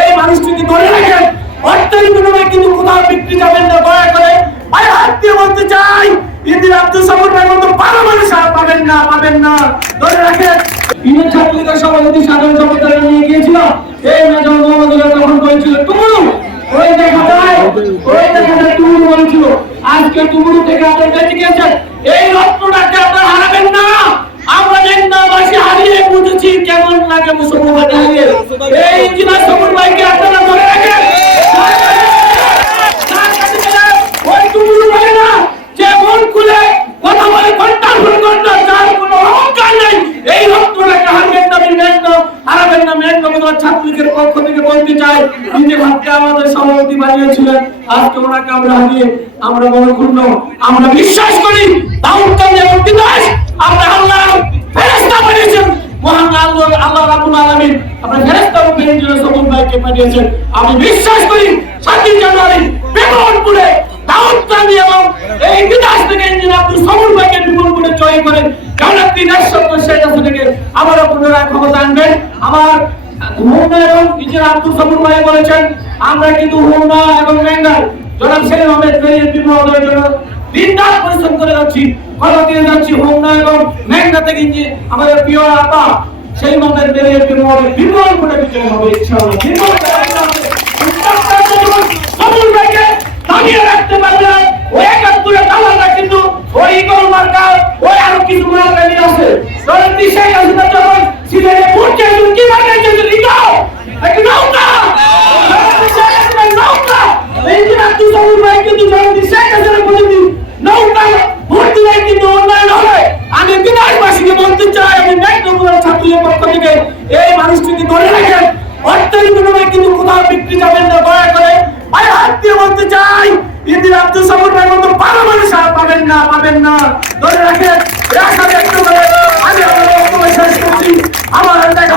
এই মানুষটিকে ধরে রাখেন অর্থের বিনিময়ে কিন্তু কোথাও বিক্রি যাবেন না, দয়া করে। ভাই হাত দিয়ে বলতে চাই? ইন্দিরা আব্দুল সাবুর মতো ভালো মানুষ আর পাবেন না পাবেন না। ধরে রাখেন। ইউনিয়ন ছাত্রলীগের সভাপতি সাধারণ সম্পাদক নিয়ে গিয়েছিল এই মেজর মোহাম্মদুল্লাহ তখন বলেছিল টুমুরু ওই দেখা যায়, ওই দেখা যায় টুমুরু বলেছিল। আজকে টুমুরু থেকে আপনার বেঁচে গিয়েছেন এই রত্নটাকে আপনার হারাবেন না? আমরা নেন্দাবাসী হারিয়ে বুঝেছি কেমন লাগে মুসলমান হারিয়ে এই ইঞ্জিনিয়ার সবুর ভাইকে আপনারা ধরে রাখেন ওই টুমুরু বলে না যে মন খুলে কথা বলে ঘণ্টার পর ঘণ্টা যার কোনো অহংকার নেই এই রত্নটাকে হারবেন না মেঘ হারাবেন না মেঘ তোমার ছাত্রলীগের পক্ষ থেকে বলতে চাই, নিজে ভাবকে আমাদের সভাপতি বানিয়েছিলেন। আজকে ওনাকে আমরা হারিয়ে আমরা বড় ক্ষুণ্ণ। আমরা বিশ্বাস করি আমরা আমি বিশ্বাস করি, সাতই জানুয়ারি এবং এই থেকে আব্দুল ভাইকে বিপুলপুরে জয় করেন। ন্যাশনাল শেখ হাসিনাকে আবারও পুনরায় ক্ষমতা আনবেন। আমার আমরা কিন্তু হোমনা এবং পরিশ্রম করে যাচ্ছি কথা দিয়ে যাচ্ছি হোমনা এবং মেঘনা থেকে ইঞ্জি আমাদের প্রিয় আপা সেই না কিন্তু ওই ইগল মার্কা ওই আরও কিছু মার্কা নিয়ে বিক্রি যাবেন না, দয়া করে। আমি হাত দিয়ে বলতে চাই, ইন্দির আব্দুল সামুর ভাই মতো ভালো মানুষ আর পাবেন না পাবেন না। ধরে রাখেন রাখা একটু করে। আমি আমার বক্তব্য শেষ করছি। আমার দেখা